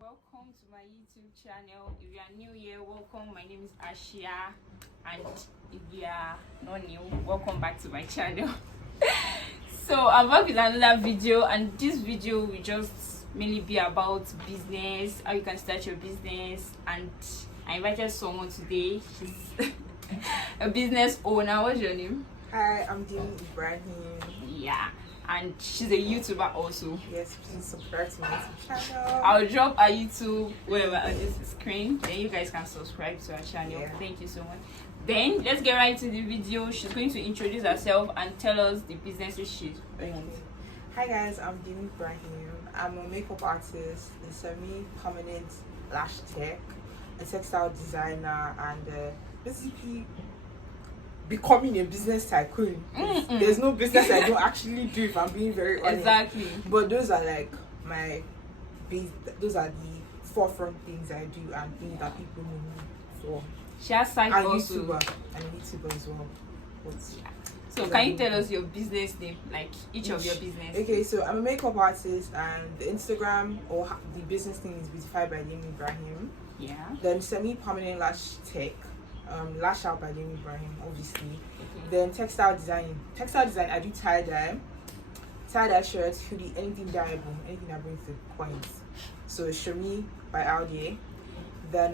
welcome to my YouTube channel. If you are new here, welcome. My name is Ashia, and if you are not new, welcome back to my channel. So I'm back with another video, and this video will just mainly be about business, how you can start your business. And I invited someone today. She's a business owner. What's your name? Hi, I'm Demmy Ibrahim. Yeah, and she's a YouTuber also. Yes, please subscribe to my YouTube channel. I'll drop our YouTube wherever on this screen, then you guys can subscribe to our channel. Yeah. Thank you so much. Then let's get right to the video. She's going to introduce herself and tell us the businesses she's owned. Hi guys, I'm Demmy Ibrahim. I'm a makeup artist, a semi-permanent lash tech, a textile designer, and basically becoming a business tycoon. There's no business I don't actually do, if I'm being very honest. Exactly. But those are like those are the forefront things I do and things that people know me for. She has side And also. YouTuber as well. But, So can you tell us your business name, like each of your business? Okay, so I'm a makeup artist, and the Instagram or the business thing is beautified by Demmy Ibrahim. Yeah. Then semi-permanent lash tech, lash out by Demmy Ibrahim, obviously. Okay. Then textile design. I do tie-dye shirts, hoodie, anything dyeable, anything that brings the coins. So Shami by Alde. Then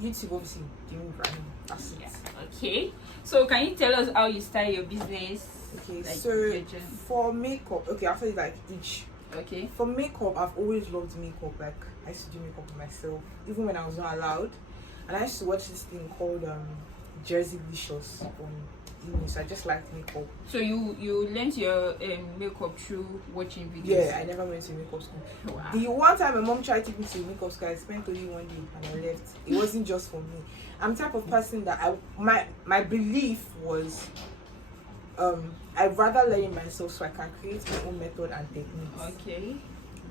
YouTube, obviously Demmy Ibrahim. That's it. Yeah. Okay. So can you tell us how you started your business? Okay, Like, so legend. for makeup, okay, I'll tell you like each. Okay. For makeup, I've always loved makeup. Like, I used to do makeup myself, even when I was not allowed. And I used to watch this thing called Jersey Licious on Demmy. So I just liked makeup. So you learned your makeup through watching videos? Yeah, I never went to makeup school. Wow. The one time my mom tried to take me to makeup school, I spent only one day and I left. It wasn't just for me. I'm the type of person that my belief was I'd rather learn it myself so I can create my own method and techniques. Okay.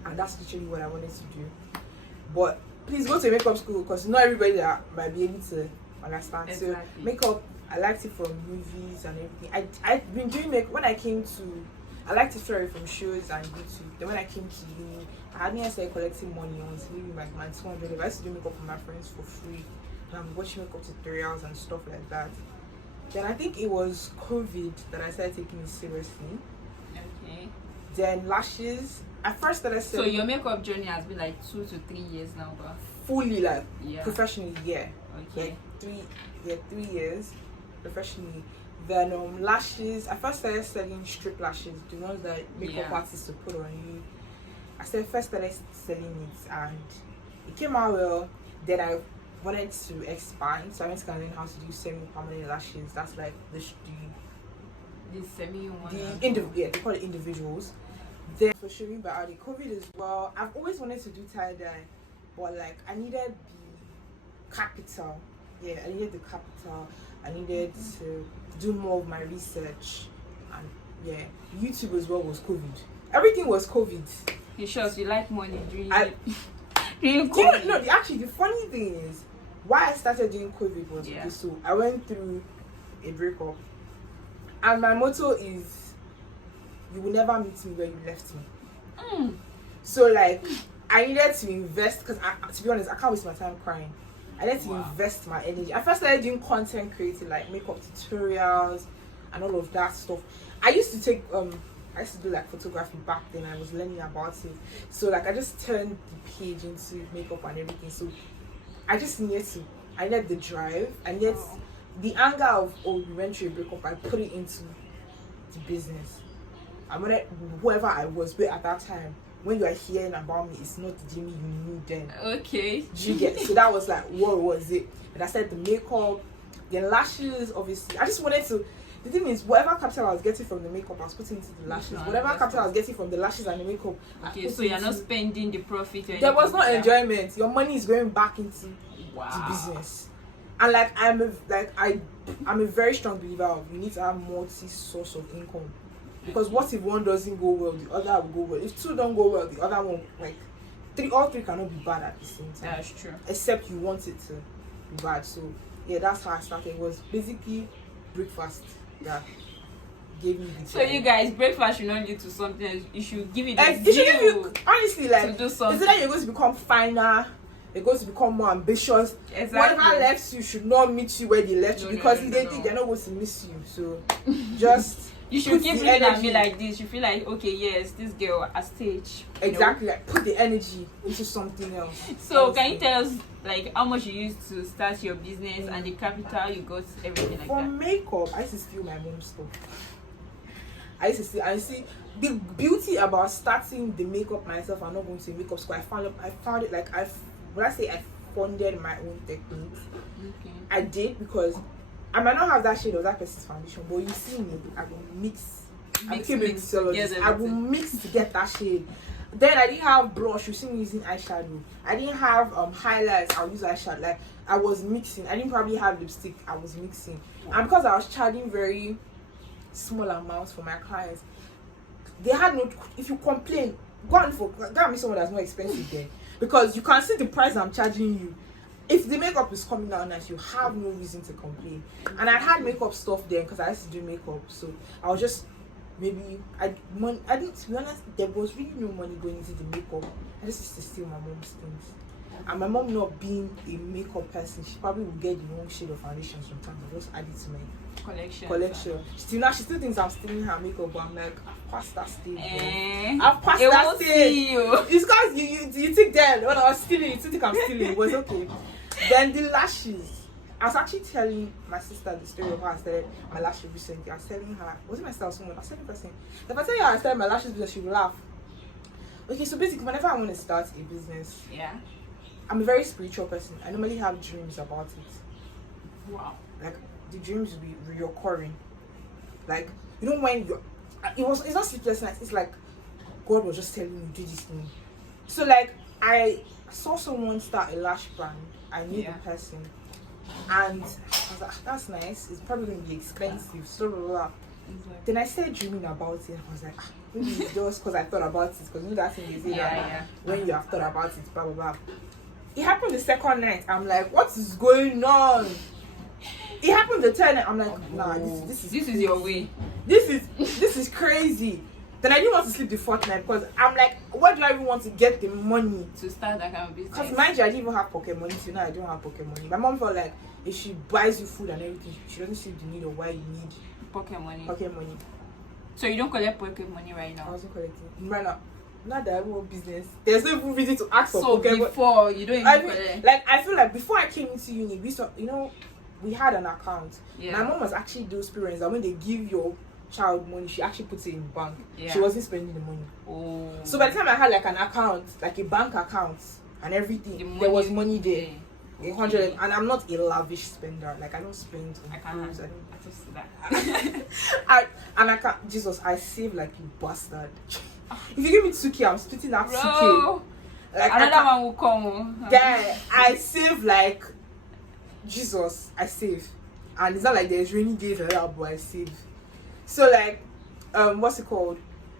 And that's literally what I wanted to do. But please go to a makeup school, because not everybody that might be able to understand. Exactly. So makeup, I liked it from movies and everything. I've been doing makeup when I came to. I liked to share it from shows and YouTube. Then when I came to uni, I hadn't started collecting money. I was living like my 200. I used to do makeup for my friends for free. And I'm watching makeup tutorials and stuff like that. Then I think it was COVID that I started taking it seriously. Okay. Then lashes. At first that I said. So your makeup journey has been like 2 to 3 years now, but fully like yeah. professionally, yeah. Okay. Like 3 years professionally. Then lashes. I first started selling strip lashes, the ones that makeup artists to put on you. I first started selling it and it came out well. Then I wanted to expand, so I went to learn how to do semi-permanent lashes. That's like the semi one. They call it individuals. Then for Shumi by Audi, COVID as well. I've always wanted to do tie-dye, but like I needed the capital. Yeah, I needed the capital. I needed to do more of my research, and yeah, YouTube as well was COVID. Everything was COVID. You sure you like money during COVID. Actually, the funny thing is, why I started doing COVID was okay. So I went through a breakup, and my motto is, "You will never meet me where you left me." So like, I needed to invest, because to be honest, I can't waste my time crying. I needed to invest my energy. I first started doing content creating, like makeup tutorials and all of that stuff. I used to do like photography back then. I was learning about it. So like I just turned the page into makeup and everything. So I needed the drive. And yet the anger of, we went through a breakup, I put it into the business. I wanted whoever I was, but at that time, when you are hearing about me, it's not the Jimmy you knew then. Okay. You get? So that was like, what was it? And I said the makeup, then lashes, obviously. I just wanted to. The thing is, whatever capital I was getting from the makeup, I was putting into the lashes. Whatever capital I was getting from the lashes and the makeup, okay. So you're not spending the profit. There was no enjoyment. Your money is going back into the business. And like I'm a very strong believer of, you need to have multi-source of income. Because what if one doesn't go well, the other will go well. If two don't go well, the other one, like all three cannot be bad at the same time. That's true. Except you want it to be bad. So yeah, that's how I started. It was basically breakfast. Yeah. gave me the So you guys, breakfast should not lead to something else. You should give it the it should give you, honestly, like, to do it's something. that you're going to become finer, you're going to become more ambitious. Exactly. Whatever left you should not meet you where they left you, because if they did, they're not going to miss you. So just you should keep looking at me like this. You feel like, okay, yes, this girl at stage. Exactly, like put the energy into something else. So honestly. can you tell us like how much you used to start your business and the capital you got, everything like For that? makeup, I used to steal my mom's stuff. I see the beauty about starting the makeup myself. I'm not going to makeup school. I found it like when I say I funded my own techniques. Okay. I did, because I might not have that shade of that person's foundation, but you see me, I will mix. I became a mixologist. I will mix to get that shade. Then I didn't have blush. You see me using eyeshadow. I didn't have highlights. I'll use eyeshadow. Like, I was mixing. I didn't probably have lipstick. I was mixing. And because I was charging very small amounts for my clients, they had no. If you complain, go and meet someone that's more expensive there, because you can see the price I'm charging you. If the makeup is coming out nice, you have no reason to complain. And I had makeup stuff then, because I used to do makeup, so I was just I didn't, to be honest, there was really no money going into the makeup. I just used to steal my mom's things. And my mom, not being a makeup person, she probably would get the wrong shade of foundation sometimes. I just add it to my collection. She still thinks I'm stealing her makeup, but I'm like, I've passed that stage. I've passed that stage. It's because you think then when I was stealing, you think I'm stealing. It was okay. Then the lashes. I was actually telling my sister the story of how I started my lashes recently. I was telling her, was it my sister or someone? I was telling the person. If I tell you how I started my lashes business, she will laugh. Okay, so basically, whenever I want to start a business, I'm a very spiritual person. I normally have dreams about it. Wow. Like, the dreams will be reoccurring. Like, you know, when it's not sleepless nights, it's like God was just telling me, do this thing. So, like, I saw someone start a lash brand. I knew the person. And I was like, that's nice. It's probably going to be expensive. So, blah, blah, blah. Then I started dreaming about it. I was like, maybe it's just because I thought about it. Because you know that thing you say when you have thought about it, blah, blah, blah. It happened the second night. I'm like, what is going on? It happened the third night. I'm like, nah, this is your way. This is crazy. Then I didn't want to sleep the fourth night, because I'm like, what do I even want to get the money to start that kind of business? Because mind you, I didn't even have pocket money. So now I don't have pocket money. My mom felt like if she buys you food and everything, she doesn't see the need of why you need pocket money. So you don't collect pocket money right now? I wasn't collecting. Right now, not that I want business. There's no even reason to ask for pocket money. So before, you don't even collect? Like, I feel like before I came into uni, we had an account. My mom was actually those parents that when they give your child money, she actually puts it in bank. She wasn't spending the money. So by the time I had like an account, like a bank account and everything, there was money there. 100, and I'm not a lavish spender. Like, I don't spend on clothes. I just see that. I can't. Jesus, I save like a bastard. If you give me 2K, I'm splitting that 2K. Like, another one will come. Yeah, I save like Jesus. I save, and it's not like there's rainy days like that, but I save. So like, what's it called?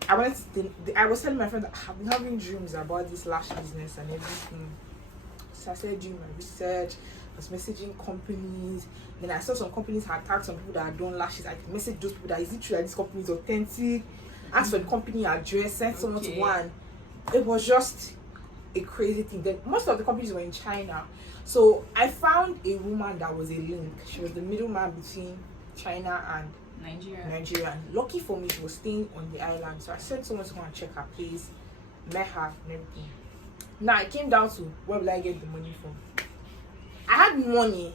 I was telling my friend that I've been having dreams about this lash business and everything. So I started doing my research. I was messaging companies. Then I saw some companies had tagged some people that had done lashes. I messaged those people that, is it true that this company is authentic? Asked for the company address, sent someone to one. It was just a crazy thing. Then most of the companies were in China. So I found a woman that was a link. She was the middleman between China and Nigeria. And lucky for me, she was staying on the island. So I sent someone to go and check her place, met her and everything. Now it came down to where will I get the money from? I had money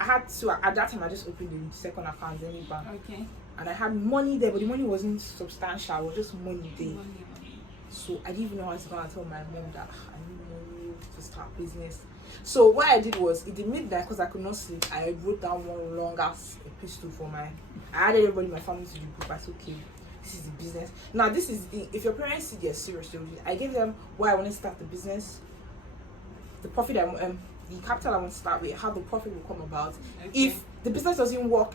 at that time I just opened the second account in any bank. Okay. And I had money there, but the money wasn't substantial, it was just money there. So I didn't even know how to go and tell my mom that I need money to start business. So what I did was, in the midnight, because I could not sleep, I wrote down one long ass epistle for I added everybody in my family to the group. I said, okay, this is the business. Now this is if your parents see they're serious, I gave them why I want to start the business, the profit the capital I want to start with, how the profit will come about. Okay. If the business doesn't work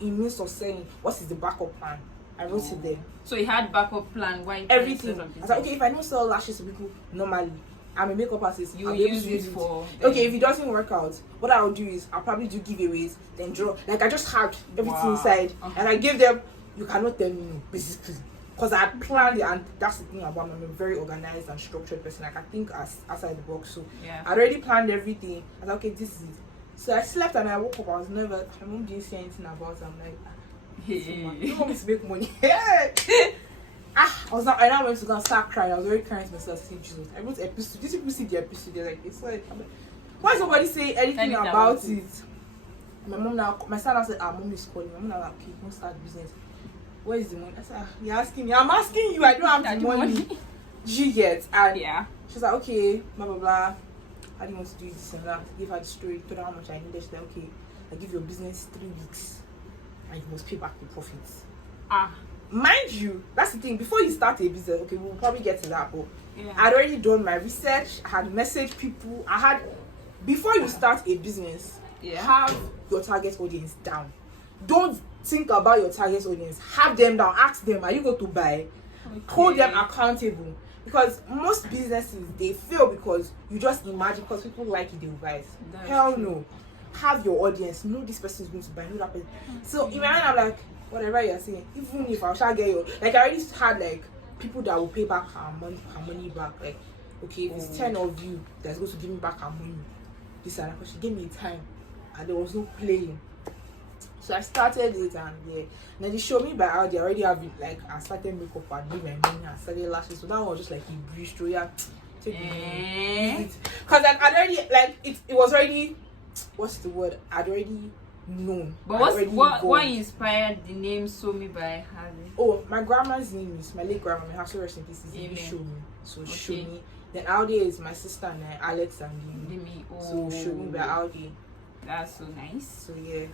in midst of selling, what is the backup plan? I wrote it there. So you had backup plan? Why everything? I was like, okay, if I don't sell lashes to people normally, I'm a makeup artist. You use it for okay. If it doesn't work out, what I'll do is I'll probably do giveaways, then draw. Like I just had everything inside, and I gave them you cannot tell me no, basically. Because I planned it, and that's the thing about me. I'm a very organized and structured person. Like, I think outside the box. So I already planned everything. I was like, okay, this is it. So I slept and I woke up. I was nervous. My mom didn't say anything about it. I'm like, you want me to make money? I was not. I now went to go and start crying. I was already crying to myself. See, Jesus. I wrote episode. These people see the episode. They're like, it's like, why is nobody saying anything about it? My mom now, my son now said, mom is calling. My mom now like, okay, don't start the business. Where is the money? I said, you're asking me. I'm asking you. I don't have the money. Did you get? And she's like, okay, blah blah blah. How do you want to do this and that? Give her the story. Told her how much I needed. She's like, okay, I give your business 3 weeks, and you must pay back the profits. Mind you, that's the thing. Before you start a business, okay, we'll probably get to that. But I'd already done my research. I had messaged people. Before you start a business, have your target audience down. Don't think about your target audience. Have them down. Ask them, are you going to buy? Hold them accountable. Because most businesses, they fail because you just imagine, because people like it, they will buy it. Hell no. Have your audience. Know this person is going to buy. Know that person. So in my mind, I'm like, whatever you're saying, even if I shall get you, like, I already had like people that will pay back her money back. Like, okay, if it's 10 of you that's going to give me back her money, this and that, she gave me time and there was no playing. So I started it, and then they showed me by how they already have it. Like, I started makeup and doing my money, I started lashes. So that was just like a breeze through. Take it. Because like I'd already, like, it was already, what's the word? I'd already known. But what inspired the name Show Me by Harvey? Oh, my grandma's name is, my late grandma, my house rest in peace, is Show Me. So Show Me. Then Alde is my sister and Alex and Demmy. So Show Me by Alde. That's so nice. So yeah.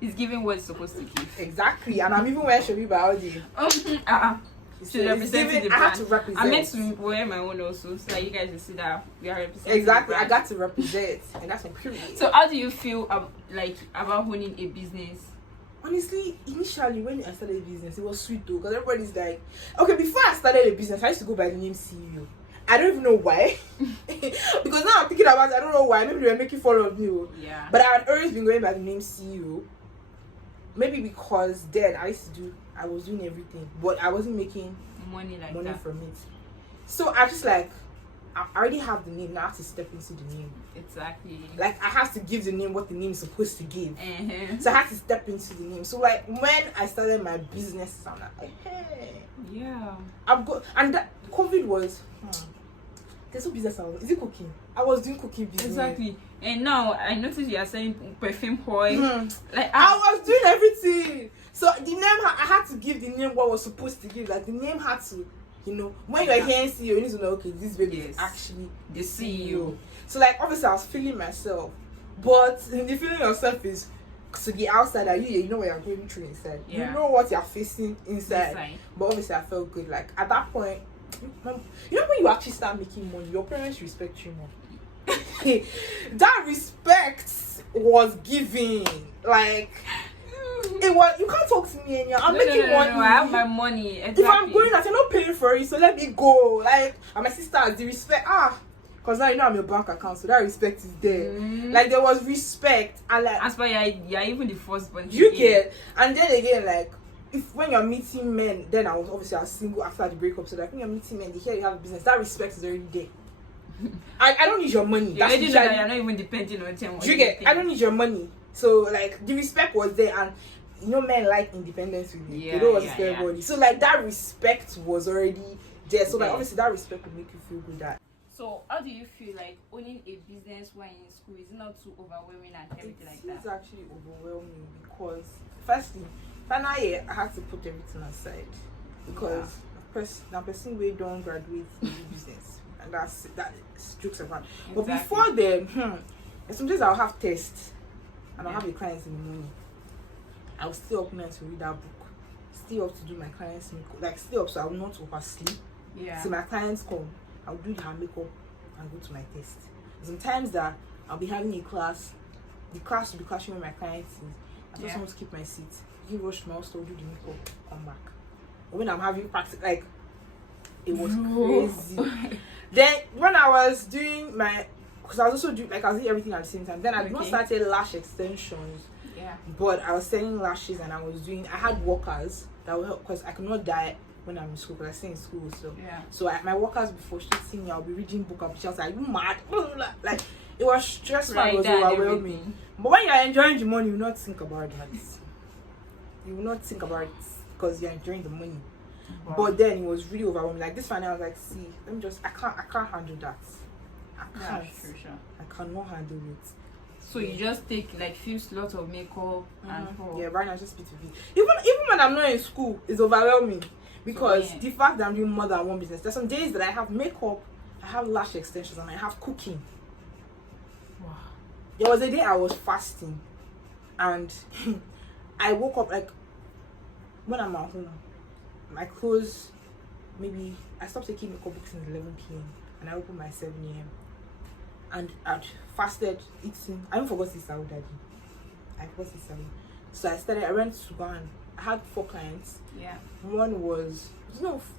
It's giving what it's supposed to give. Exactly, and I'm even wearing Show Me by Alde. To represent the brand. I had to represent. I meant to wear my own also, so that you guys will see that we are representing. Exactly, I got to represent, and that's my period. So how do you feel about owning a business? Honestly, initially when I started a business, it was sweet though, because everybody's like, okay, before I started a business, I used to go by the name CEO. I don't even know why. Because now I'm thinking about it, I don't know why. Maybe they were making fun of me. Yeah. But I had always been going by the name CEO. Maybe because then I was doing everything, but I wasn't making money from it. So I just like, I already have the name, now I have to step into the name. Exactly. Like, I have to give the name what the name is supposed to give. So I have to step into the name. So like, when I started my business, I'm like, hey. Yeah. I'm good. And that COVID was, there's no business. Is it cooking? I was doing cooking business. Exactly. And now I noticed you are selling perfume oil. Like I was doing everything. So the name, I had to give the name what was supposed to give. Like, the name had to, when you're hearing CEO, you need to know, okay, this baby is actually the CEO. So like, obviously I was feeling myself, but the feeling yourself is to the outside that you know what you're going through inside. You know what you're facing inside. But obviously I felt good. Like, at that point, when you actually start making money, your parents respect you more. That respect was given. Like, it was, you can't talk to me and I'm making money. No, I have my money. Exactly. If I'm going out, you're not paying for it, so let me go. Like, and my sister has the respect. Because now I'm your bank account, so that respect is there. Like, there was respect, and like, as far you're even the first one. You get, and then again, like, when you're meeting men, then I was single after the breakup, so like, when you're meeting men, they hear you have a business, that respect is already there. I don't need your money. You're not even depending on them. You get, I don't need your money. So like, the respect was there, and men like independence with you. They don't want to spend money. So like, that respect was already there. So like, obviously that respect will make you feel good. That. So how do you feel like owning a business while in school? Is it not too overwhelming and everything like that? It's actually overwhelming because firstly, final year I had to put everything aside because the person we don't graduate in business, and that jokes about. Exactly. But before then, sometimes I'll have tests and I'll have the clients in the morning. I'll stay up nights to read that book, stay up to do my clients' makeup, like stay up so I will not oversleep. So my clients come, I'll do their makeup and go to my test. Sometimes that I'll be having a class, the class will be clashing with my clients. I just want to keep my seat, give rush my house, do the makeup, come back. But when I'm having practice, like, it was crazy. Then when I was doing because I was also doing, like, I was doing everything at the same time. Then I not started lash extensions. But I was selling lashes and I had workers. that will help because I cannot diet when I'm in school because I stay in school. So Yeah. so my workers before she see me, I'll be reading book. I'll be just like, you mad? Like it was stressful. It was overwhelming. But when you're enjoying the money, you will not think about that. You will not think about it because you're enjoying the money. Wow. But then it was really overwhelming. Like this finance, I was like, see, let me just I can't handle that. I can't. Yeah, sure. I cannot handle it. So you just take like few slots of makeup and all. Yeah, right now just bit. Even when I'm not in school, it's overwhelming because the fact that I'm doing more than one business. There's some days that I have makeup, I have lash extensions, and I have cooking. Wow. There was a day I was fasting, and I woke up like when I'm at home, my clothes. Maybe I stopped taking makeup books since 11 p.m. and I opened by 7 a.m. and I'd fasted eating. I don't forgot to eat salad, daddy. I forgot to eat salad. So I went to go and I had 4 clients. Yeah. One was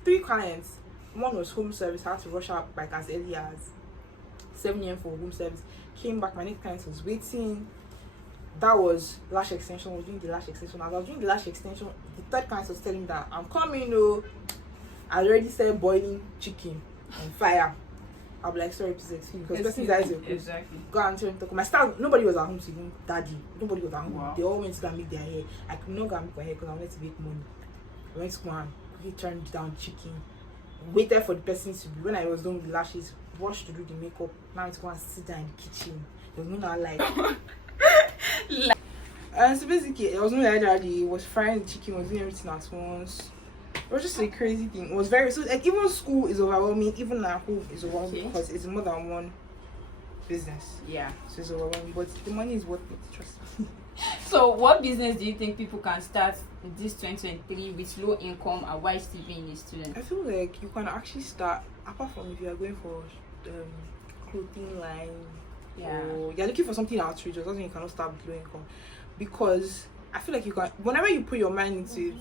3 clients. One was home service. I had to rush out like as early as 7 a.m. for home service. Came back, my next client was waiting. That was lash extension. I was doing the lash extension. As I was doing the lash extension, the 3rd client was telling me that I'm coming, I already started boiling chicken on fire. I'll be like, sorry, please excuse me, because the person's eyes were closed. Exactly. Go and tell him to come. My staff, nobody was at home to even daddy. Nobody was at home. Wow. They all went to go and make their hair. I could not go and make my hair because I wanted to make money. I went to go and quickly turned down chicken. Waited for the person to be. When I was done with the lashes, washed to do the makeup. Now it's go and sit down in the kitchen. There was no light. So basically, there was no light. Daddy was frying the chicken, was doing everything at once. It was just a crazy thing. It was very so like even school is overwhelming, even at home is overwhelming because it's more than one business. Yeah. So it's overwhelming. But the money is worth it, trust me. So what business do you think people can start in this 2023 with low income and while still being a student? I feel like you can actually start apart from if you are going for clothing line or you're looking for something outrageous, that's when you cannot start with low income. Because I feel like you can whenever you put your mind into it,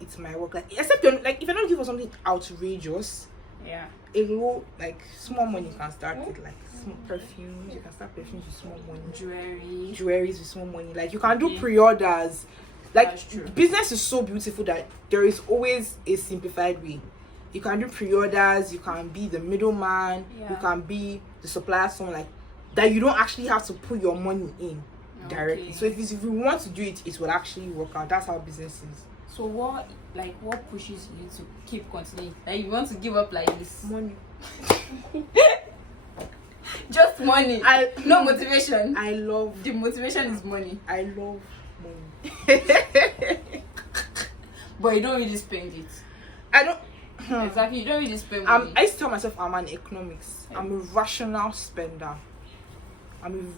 it's my work. Like except you're like if you're not looking for something outrageous, a low like small money you can start with like small perfumes. You can start perfumes with small money. Jewelries with small money. Like you can do pre-orders. Like business is so beautiful that there is always a simplified way. You can do pre-orders. You can be the middleman. You can be the supplier. Someone like that. You don't actually have to put your money in directly. So if you want to do it, it will actually work out. That's how business is. So what pushes you to keep continuing? Like you want to give up like this? Money. Just money. No motivation. I love the motivation is money. I love money. But you don't really spend it. I don't exactly, you don't really spend money. I used to tell myself I'm an economics. I'm a rational spender. I'm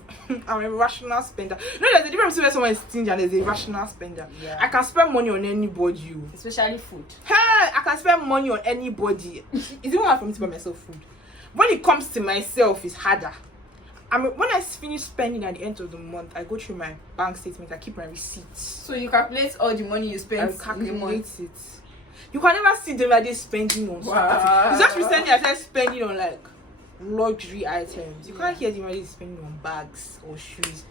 a rational spender. No, there's a difference between someone is stingy and there's a rational spender. Yeah. I can spend money on anybody. Especially food. Hey, I can spend money on anybody. It's even hard for me to buy myself food. When it comes to myself, it's harder. When I finish spending at the end of the month, I go through my bank statement. I keep my receipts. So you calculate all the money you spend. I calculate it. You can never see them like this spending on stuff. It's just recently I started spending on like luxury items. You can't hear the money spending on bags or shoes.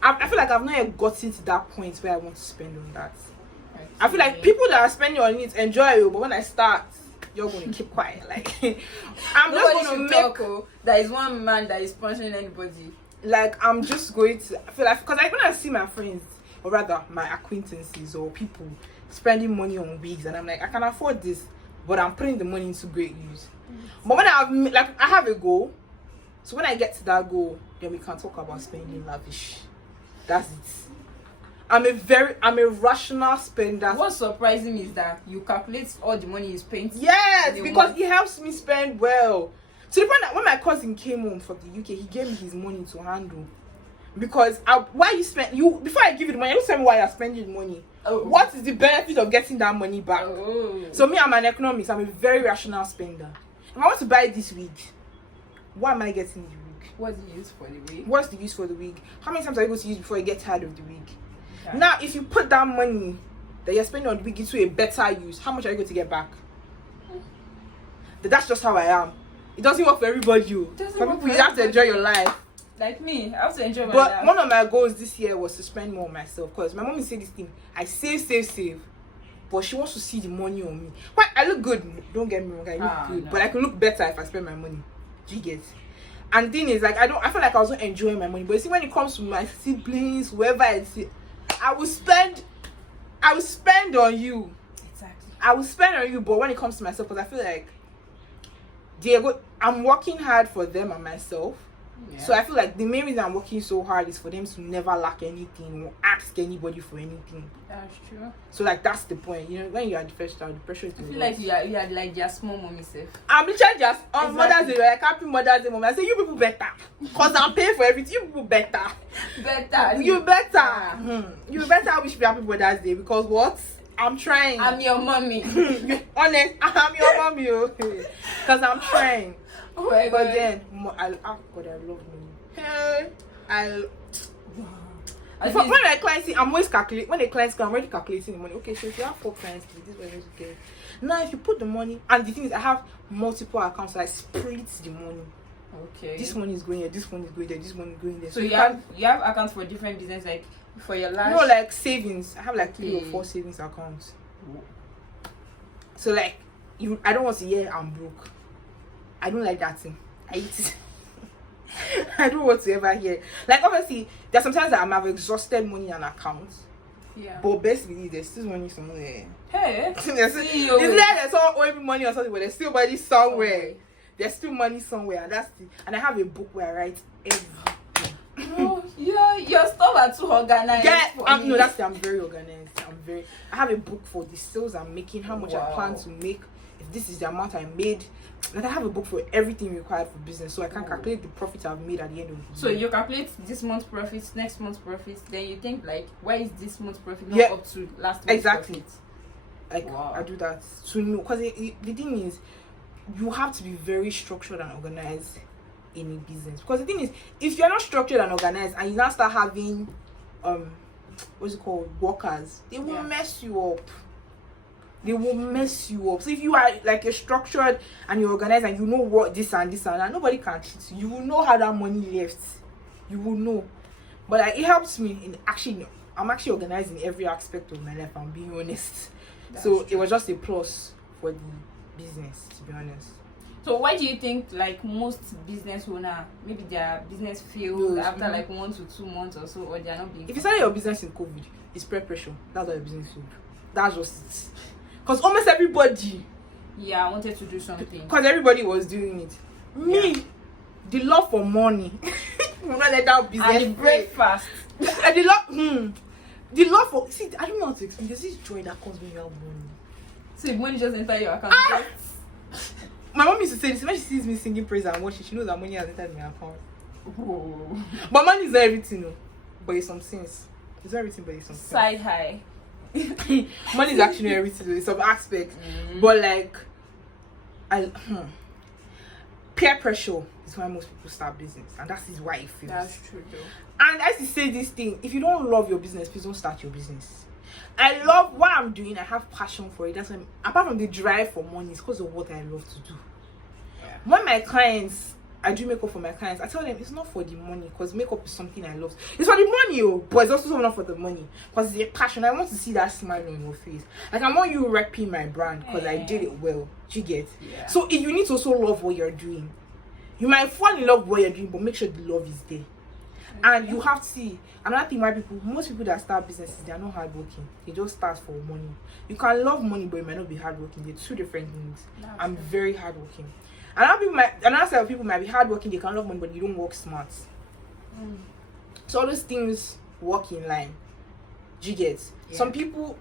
I feel like I've not yet gotten to that point where I want to spend on that. I feel like people that are spending on it enjoy it, but when I start, you're going to keep quiet. Like I'm just going to make there is one man that is punching anybody. Like I'm just going to I feel like because when I see my friends or rather my acquaintances or people spending money on wigs and I'm like I can afford this, but I'm putting the money into great use. But when I have a goal, so when I get to that goal, then we can talk about spending lavish. That's it. I'm a rational spender. What's surprising me is that you calculate all the money you spend. Yes, because it helps me spend well. To the point that when my cousin came home from the UK, he gave me his money to handle. Because why before I give you the money, don't tell me why you're spending the money. Oh. What is the benefit of getting that money back? Oh. So me, I'm an economist. I'm a very rational spender. If I want to buy this wig, why am I getting the wig? What's the use for the wig? What's the use for the wig? How many times are you going to use before you get tired of the wig? Okay. Now, if you put that money that you're spending on the wig into a better use, how much are you going to get back? That's just how I am. It doesn't work for everybody. You have to enjoy your life. Like me, I have to enjoy my life. But one of my goals this year was to spend more on myself. Because my mom said this thing, I save. but she wants to see the money on me. Why? I look good. Don't get me wrong. I look good, but I can look better if I spend my money. Do you get? And the thing is, like, I feel like I was not enjoying my money. But you see, when it comes to my siblings, whoever I see, I will spend on you. Exactly. I will spend on you, but when it comes to myself, because I feel like I'm working hard for them and myself. Yeah. So I feel like the main reason I'm working so hard is for them to never lack anything or ask anybody for anything. That's true. So like that's the point. You know, when you are the first child, the pressure is. I feel like you are like your small mommy self. I'm literally just on Mother's Day. Like happy Mother's Day, mom. I say you people better, cause I'm paying for everything. You people better. You better. You better wish me happy Mother's Day because what? I'm trying. I'm your mommy. Honest, I'm your mommy, okay? Cause I'm trying. Oh my but God. then God, I love money. Hey, when my clients see, I'm always calculating. When the clients come, I'm already calculating the money. Okay, so if you have 4 clients, this is what you get. Now, if you put the money, and the thing is, I have multiple accounts, so I split the money. Okay. This money is going here. This money is going there. This money is going there. So you have accounts for different business, like for your last. No, like savings. I have like 3 or 4 savings accounts. So like, I don't want to hear I'm broke. I don't like that thing. I hate it. I don't want to ever hear. Like obviously, there's sometimes that I have exhausted money in an account. Yeah. But best believe there's still money somewhere. Hey. It's like there's all every money or something, but there's still money somewhere. There's still money somewhere, and I have a book where I write everything. Oh, your stuff are too organized. Yeah, I'm very organized. I have a book for the sales I'm making, how much I plan to make, if this is the amount I made. Like I have a book for everything required for business, so I can calculate the profit I've made at the end of the year. So you calculate this month's profits, next month's profits, then you think like, why is this month's profit not up to last month's profit? Like I do that to know, because the thing is, you have to be very structured and organized in a business. Because the thing is, if you're not structured and organized, and you now start having what's it called, workers, they will mess you up. They will mess you up. So if you are like you're structured and you're organized and you know what this and nobody can cheat you. You will know how that money left. You will know. But like, it helps me in I'm actually organized in every aspect of my life. I'm being honest. So it was just a plus for the business, to be honest. So why do you think like most business owner, maybe their business fails after like 1 to 2 months or so, or they are not being? If you started your business in COVID, it's peer pressure. That's why your business failed. That's just it. Because almost everybody wanted to do something. Because everybody was doing it. Me, the love for money. Not let that business. And the breakfast. And the love for I don't know how to explain. There's this joy that comes when you have money. So if money just enter your account. My mom used to say this when she sees me singing praise and worship, she knows that money has entered my account. Whoa. But money is not everything, no. But it's some things. It's not everything, but it's some things. Side high. Money is actually everything, in some aspects. But like peer pressure is why most people start business, and that is why it fails. That's true though. And I used to say this thing: if you don't love your business, please don't start your business. I love what I'm doing. I have passion for it. That's why, apart from the drive for money, it's because of what I love to do. When my clients, I do makeup for my clients, I tell them it's not for the money, because makeup is something I love. It's for the money, but it's also not for the money, because it's a passion. I want to see that smile on your face. Like I want you repping my brand because I did it well. Do you get? So if you need to also love what you're doing, you might fall in love with what you're doing, but make sure the love is there. And you have to see another thing why most people that start businesses, they are not hardworking. They just start for money. You can love money, but you might not be hardworking. They're two different things. I'm very hardworking. Another set of people might be hardworking, they can love money, but you don't work smart. So all those things work in line. Do you get? Some people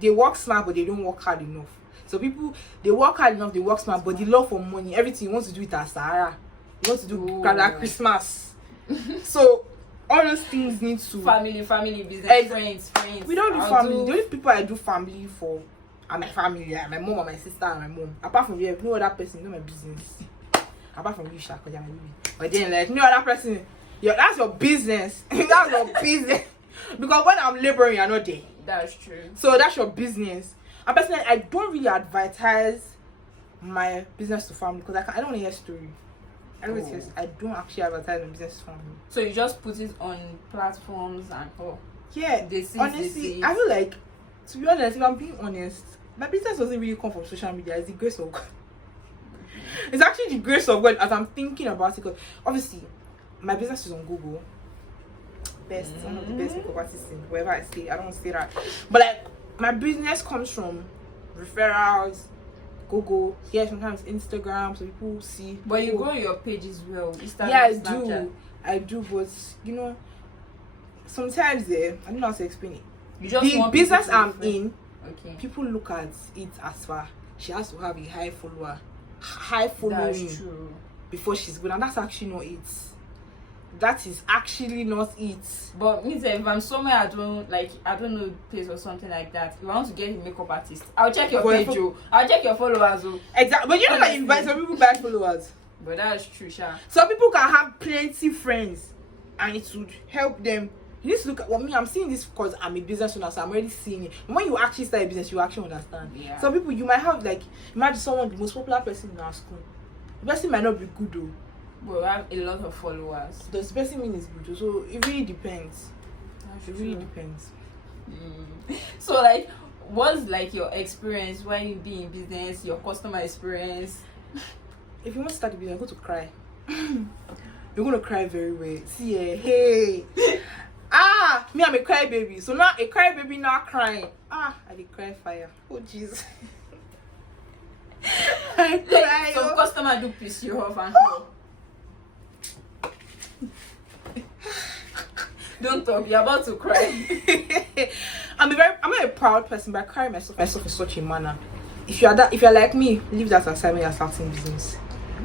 they work smart, but they don't work hard enough. So people, they work hard enough, they work smart, but the love for money, everything you want to do it as Sahara. You want to do Christmas. So all those things need to family, business, friends. We don't do family. The only people I do family for are my family, like my mom and my sister and my mom. Apart from you, no other person, no my business. Apart from you, Shaka, you're my baby. But then like no other person, that's your business. That's your business. Because when I'm laboring, you're not there. That's true. So that's your business. And personally, I don't really advertise my business to family because I don't want to hear story. I don't actually advertise my business to family. So you just put it on platforms and yeah. Honestly, I feel like To be honest, if I'm being honest, my business doesn't really come from social media. It's the grace of God. It's actually the grace of God as I'm thinking about it. Because obviously, my business is on Google. One of the best makeup artists in wherever I stay. I don't say that. But like, my business comes from referrals, Google, sometimes Instagram, so people see. But you go on your page as well. Instagram, I do, but you know, sometimes I don't know how to explain it. You just the business I'm in, people look at it as far she has to have a high following. That's true. Before she's good, and that's actually not it. That is actually not it. But means if I'm somewhere I don't know place or something like that, if I want to get a makeup artist, I'll check your page, I'll check your followers. Exactly. But you know that you buy some people buy followers. But that's true, Sha. Some people can have plenty friends and it would help them. You need to look at me. I'm seeing this because I'm a business owner, so I'm already seeing it. When you actually start a business, you actually understand. Yeah. Some people you might have imagine someone, the most popular person in our school. The person might not be good though. But we have a lot of followers. Does the person mean it's good? So it really depends. It really depends. So like, what's like your experience when you be in business? Your customer experience? If you want to start a business, you're going to cry. You're going to cry very well. See, hey. Me, I'm a crybaby. So now a crybaby now crying. I did cry fire. Oh Jesus. I cry. Some customer do piss you off and don't talk. You're about to cry. I'm not a proud person, but I carry myself in such a manner. If you're like me, leave that aside when you're starting business.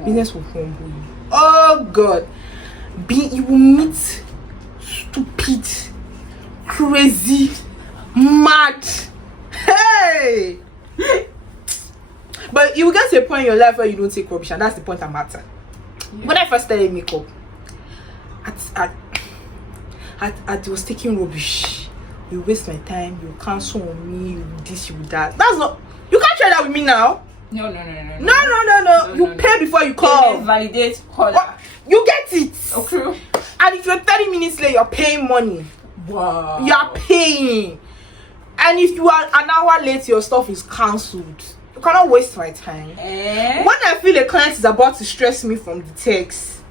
Business will humble you. Oh God, you will meet stupid, crazy, mad. Hey. But you will get to a point in your life where you don't take rubbish, and that's the point I'm at. When I first started makeup, I was taking rubbish. You waste my time, you cancel on me, you this, you that. That's not, you can't try that with me now. No. You pay before you call. Validate. You get it. Okay. And if you're 30 minutes late, you're paying money. Wow. You're paying. And if you are an hour late, your stuff is cancelled. You cannot waste my time. When I feel a client is about to stress me from the text,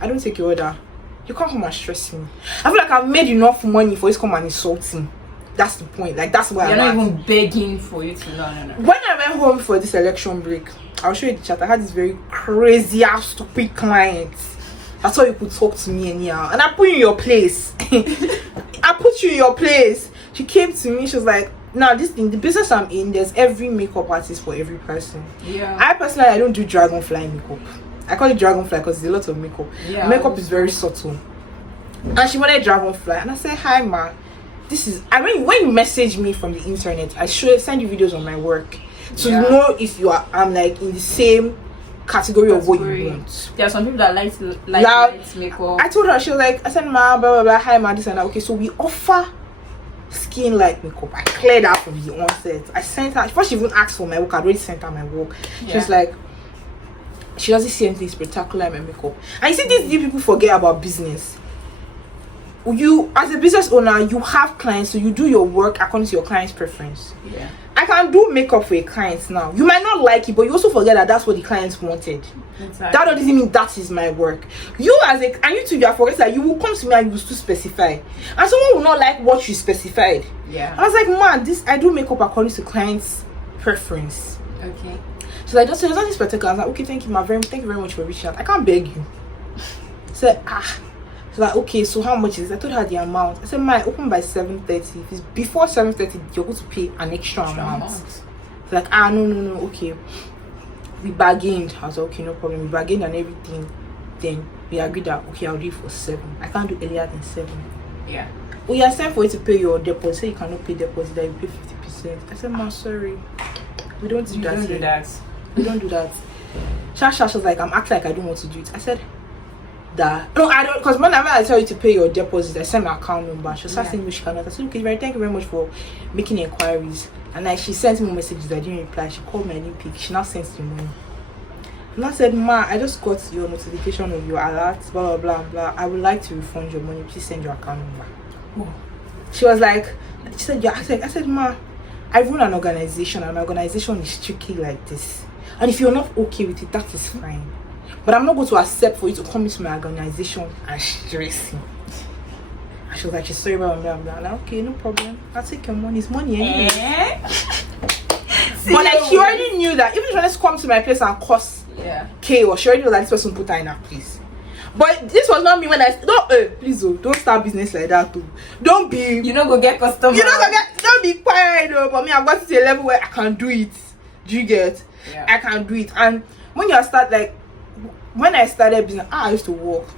I don't take your order. You can't come and stress me. I feel like I've made enough money for you to come and insult me. That's the point. Like, that's why you're not even begging for you to. No. When I went home for this election break, I'll show you the chat. I had this very crazy ass stupid client. That's how you could talk to me anyhow. And I put you in your place. I put you in your place. She came to me, she was like, now this thing, the business I'm in, there's every makeup artist for every person. I personally, I don't do dragonfly makeup. I call it dragonfly because there's a lot of makeup. Makeup is very subtle. And she wanted dragonfly, and I said, hi ma, this is, I mean, when you message me from the internet, I send you videos on my work to know if I'm like in the same category of what you want. There are some people that like light makeup. I told her, she was like, I said ma, blah blah blah, hi ma, this and that. Okay, so we offer skin light makeup. I cleared out from the onset. I sent her, before she even asked for my work, I already sent her my work. She was like, she doesn't see anything spectacular in my makeup. And you see, these people forget about business. You, as a business owner, you have clients, so you do your work according to your client's preference. I can do makeup for a client now. You might not like it, but you also forget that that's what the clients wanted. That doesn't mean that is my work. You and you too, you are forgetting that you will come to me and you will still specify, and someone will not like what you specified. I was like, man, I do makeup according to client's preference. Okay. So I just said, there's nothing spectacular. I was like, okay, thank you very much for reaching out. I can't beg you. So she's like, okay, so how much is it? I told her the amount. I said, ma, open by 7:30. If it's before 7:30, you're going to pay an extra amount. She's like, no, okay. We bargained. I was like, okay, no problem. We bargained and everything. Then we agreed that, okay, I'll do it for 7. I can't do earlier than 7. We are sent for you to pay your deposit. Say you cannot pay deposit, that you pay 50%. I said, ma, sorry. We don't do that. We don't do that. Shasha was like, I'm acting like I don't want to do it. I said, no, I don't, because whenever I tell you to pay your deposit, I send my account number. She started saying, she cannot. I said, okay, thank you very much for making inquiries. And like, she sent me messages, I didn't reply. She called me, I didn't pick. She now sends the money. And I said, ma, I just got your notification of your alert, blah blah blah. I would like to refund your money. Please send your account number. She was like, she said, yeah. I said, ma, I run an organization, and my organization is strictly like this. And if you're not okay with it, that is fine. But I'm not going to accept for you to come into my organization and stress me. And she was like, she's sorry about me. I'm like, okay, no problem. I'll take your money. It's money anyway. But like, she already knew that even if she wanted to come to my place and cause chaos, she already was like, this person put her in her place. But this was not me when I please don't start business like that too. Don't be go get customers. Don't be quiet though. But me, I've got to a level where I can do it. Do you get? Yeah. I can do it. And when you start like when I started business, I used to walk.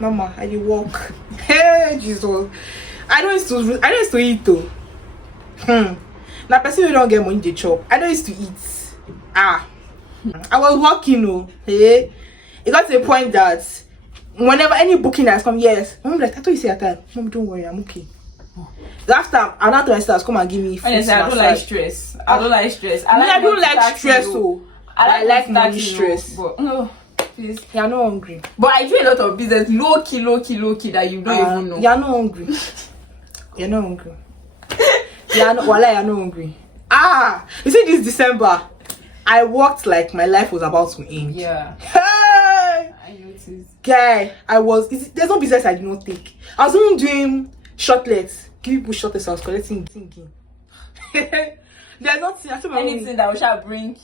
Mama, I did walk. Hey Jesus. I don't used to eat though. Now person who don't get money they chop. I don't used to eat. I was walking though. Hey. It got to a point that whenever any booking has come, yes, Mom like, I thought you said that. Mom, don't worry, I'm okay. Last time, another my stars come and give me food. I don't like stress. I don't like stress. I don't like stress, so I like money stress. But no, please. You're not hungry. But I do a lot of business, low key that you don't even know. You're not hungry. You're not hungry. You're not hungry. You see this December, I worked like my life was about to end. Yeah. I noticed. Guy, there's no business I did not take. I was even doing shortlets. Give people shortlets, I was collecting thinking. There's nothing. Anything that we shall bring.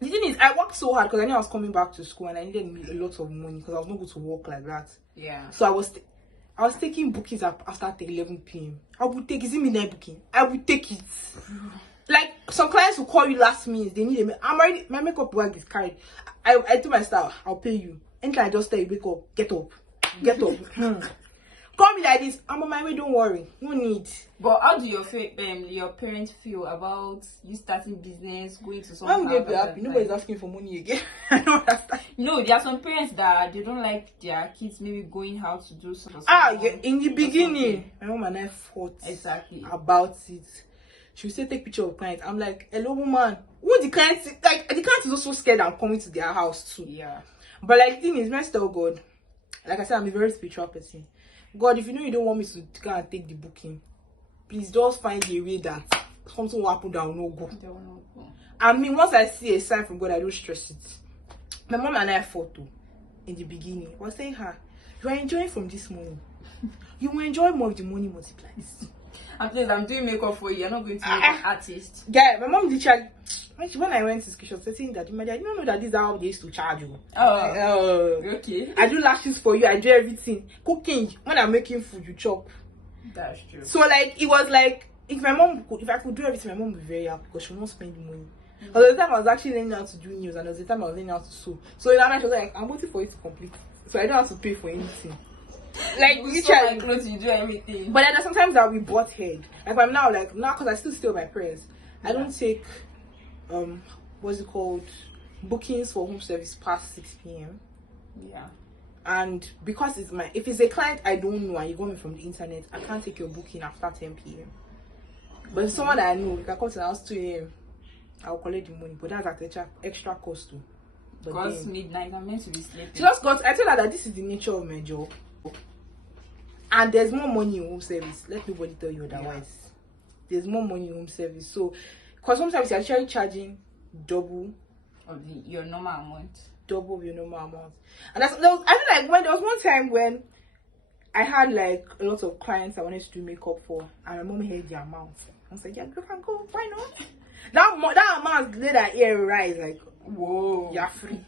The thing is, I worked so hard because I knew I was coming back to school and I needed a lot of money because I was not going to work like that. Yeah. So I was taking bookings after 11 p.m. I would take, is it midnight booking? I would take it. Like some clients will call you last minute, they need my makeup work is carried. I told my staff, I'll pay you. Anytime I just tell you, wake up, get up. Call me like this, I'm on my way, don't worry. No need. But how do your parents feel about you starting business, going to some? Why would they be happy? Nobody's asking for money again. I don't understand. No, there are some parents that they don't like their kids maybe going out to do something. Yeah, in the beginning, my mom and I fought about it. She would say, take picture of clients. I'm like, hello woman. Who the client like the client is also scared I'm coming to their house too. Yeah. But like the thing is, let's tell God. Like I said, I'm a very spiritual person. God, if you know you don't want me to go and take the booking, please just find a way that something will happen that will not go. I mean, once I see a sign from God, I don't stress it. My mom and I fought too in the beginning. I was saying her, you are enjoying from this money. You will enjoy more if the money multiplies. And please, I'm doing makeup for you. You're not going to make an artist. Yeah, my mom did charge. When I went to school, she was saying that I didn't know that this is how they used to charge you. Okay. I do lashes for you. I do everything. Cooking. When I'm making food, you chop. That's true. So like, it was like, if I could do everything, my mom would be very happy because she will not spend the money. Because the time I was actually learning how to do nails, and there was the time I was learning how to sew. So in that night, she was like, I'm waiting for it to complete. So I don't have to pay for anything. Like you sew my clothes, you do everything. But then sometimes I'll be butt head. Like I'm now because I still stay with my parents. I don't take what's it called, bookings for home service past 6 p.m. Yeah. And because if it's a client I don't know and you got me from the internet, I can't take your booking after 10 p.m. But if someone that I know, if I come to the house 2 a.m., I'll collect the money. But that's at extra cost too. Because midnight, I'm meant to be sleeping. I tell her that this is the nature of my job. And there's more money in home service. Let nobody tell you otherwise. Yeah. There's more money in home service. So, because home service, you're actually charging double of your normal amount. Double of your normal amount. And I feel like when there was one time when I had like a lot of clients I wanted to do makeup for, and my mom heard the amount. I was like, yeah, you can go. Why not? that amount made her ear rise like, whoa, you're free.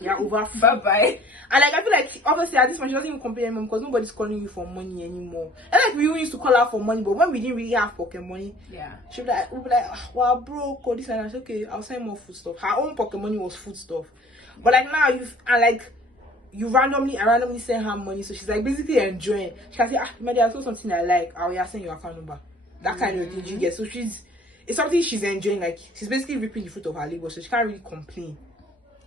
You're over free. Bye-bye. And like I feel like obviously at this point she doesn't even complain anymore because nobody's calling you for money anymore. And like we used to call her for money, but when we didn't really have pocket money, we'd be like, well, broke or this, and I said, okay, I'll send more food stuff. Her own pocket money was food stuff. But like now I randomly send her money, so she's like basically enjoying. She can say, maybe I saw something I like, I'll send your account number. That kind of thing you get. So it's something she's enjoying, like she's basically reaping the fruit of her labor, so she can't really complain.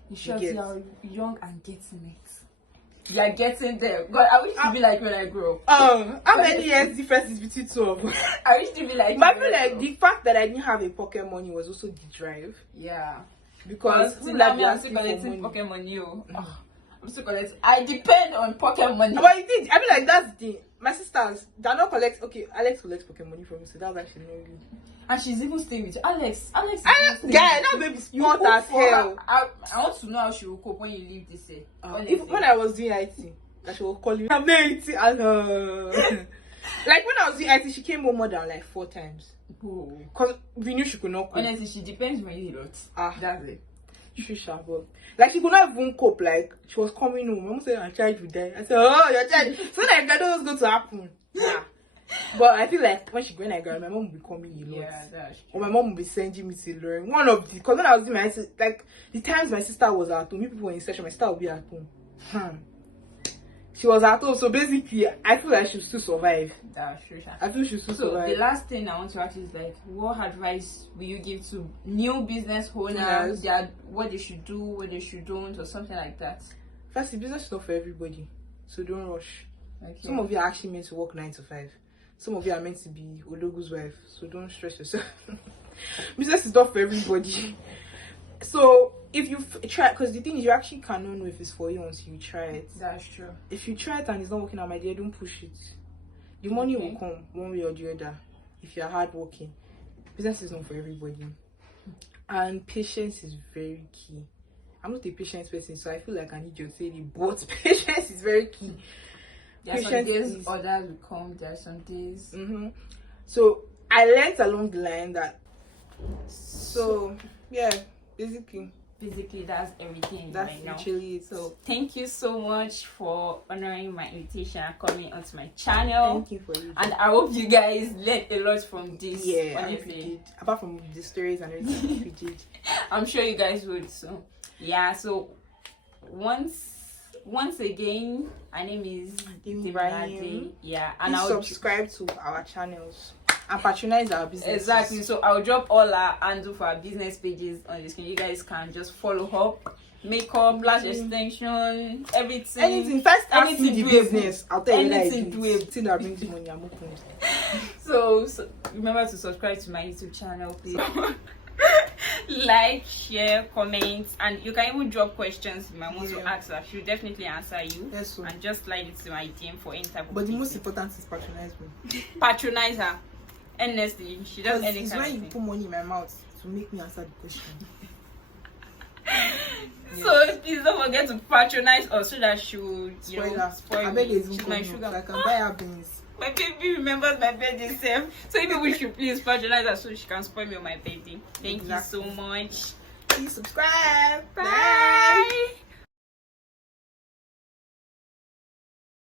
You sure you are young and getting it. You are getting there. God, I wish to be like when I grow up. How many years difference is between two of us? I wish to be like. But I feel like the fact that I didn't have a pocket money was also the drive. Yeah. Because I'm still collecting pocket money. I'm still collect. I depend on pocket money. But it did. I mean, like that's the my sisters. They're not collect. Okay, Alex collects pocket money from me, so that's actually not really. And she's even staying with you. Alex. Yeah, that baby smart as hell. I want to know how she will cope when you leave this year. When I was doing IT, that she will call you. I'm doing IT and like when I was doing IT, she came home more than like 4 times. Because we knew she could not cope. Honestly, she depends on you a lot. That's it. Shisha, but like she could not even cope. Like she was coming home. Mom said, "Our child will die." I said, "Oh, your child." So like that was going to happen. Yeah. But I feel like when she go in Nigeria, my mom will be coming a lot. Yeah, that's true. Or my mom will be sending me to learn. One of the, because when I was doing my like the times my sister was at home, people were in session, my sister would be at home. She was at home, so basically I feel like she'll still survive. That's true. I feel she'll still survive. So the last thing I want to ask is like, what advice will you give to new business owners? What they should do, what they should don't, or something like that? First, the business is not for everybody, so don't rush. Okay. Some of you are actually meant to work 9 to 5. Some of you are meant to be Ologu's wife, so don't stress yourself. Business is not for everybody. So if you try, because the thing is, you actually cannot know if it's for you until you try it. That's true. If you try it and it's not working out, my dear, don't push it. The money will come one way or the other if you're hardworking. Business is not for everybody, and patience is very key. I'm not a patient person, so I feel like I need your theory, but patience is very key. There are some days others will come. There are some days. So I learned along the line that. So yeah, basically that's everything. That's right actually now. So thank you so much for honoring my invitation and coming onto my channel. Thank you for it. And I hope you guys learned a lot from this. Yeah, honestly. Apart from the stories and everything we did, I'm sure you guys would. So yeah. So once again, my name is Ibrahim. Yeah, and I'll subscribe to our channels and patronize our business. Exactly. So I'll drop all our handle for our business pages on the screen. You guys can just follow up, makeup, lash extension, everything. Anything. First, anything the business. I'll tell you anything anything that brings money. I'm open. So remember to subscribe to my YouTube channel, please. Like, share, comment, and you can even drop questions you might want to ask her. She'll definitely answer you. Yes, so. And just slide it to my DM for any type of But the most important is patronize me. Patronize her. Honestly, she does any it's kind when of you thing. put money in my mouth to make me answer the question. So please don't forget to patronize us so that she will spoil I beg me. she's my sugar. So I can buy her beans. My baby remembers my birthday self. So maybe we should please patronize her so she can spoil me on my baby. Thank you so much. Please subscribe. Bye.